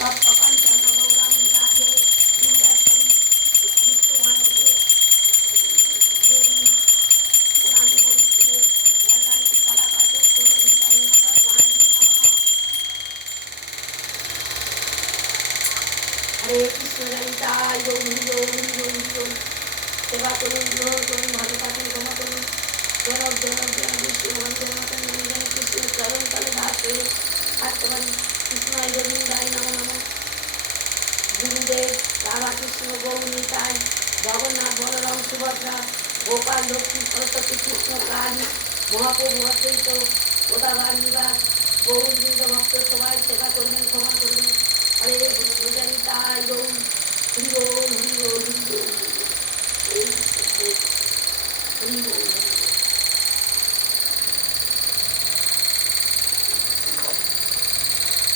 तब अपन जन गौरव विराजे विंध्याचल विष्णुवान के देवी पुरानी भविष्य राजानी कलाकार से फूल गीता निर्माता स्वामी जी हरे कृष्ण ललिता योग योग योग योग सेवा करूँ ग्रह करूँ भालो पाठन क्षमा करूँ जनक जनक जन विष्णु जन कृष्ण चरण तले भाग से हाथ करूँ কৃষ্ণায় গোবিন্দায় নম নম গুরুদেব রাধা কৃষ্ণ গৌরীতাই জগন্নাথ বলরাম, সুভদ্রা, গোপাল লক্ষ্মী সরস্বতী কৃষ্ণ কালী, মহাপ্রভু অদ্বৈত গোদাবার নিবাস গৌরবৃন্দ ভক্ত সবাই সেবা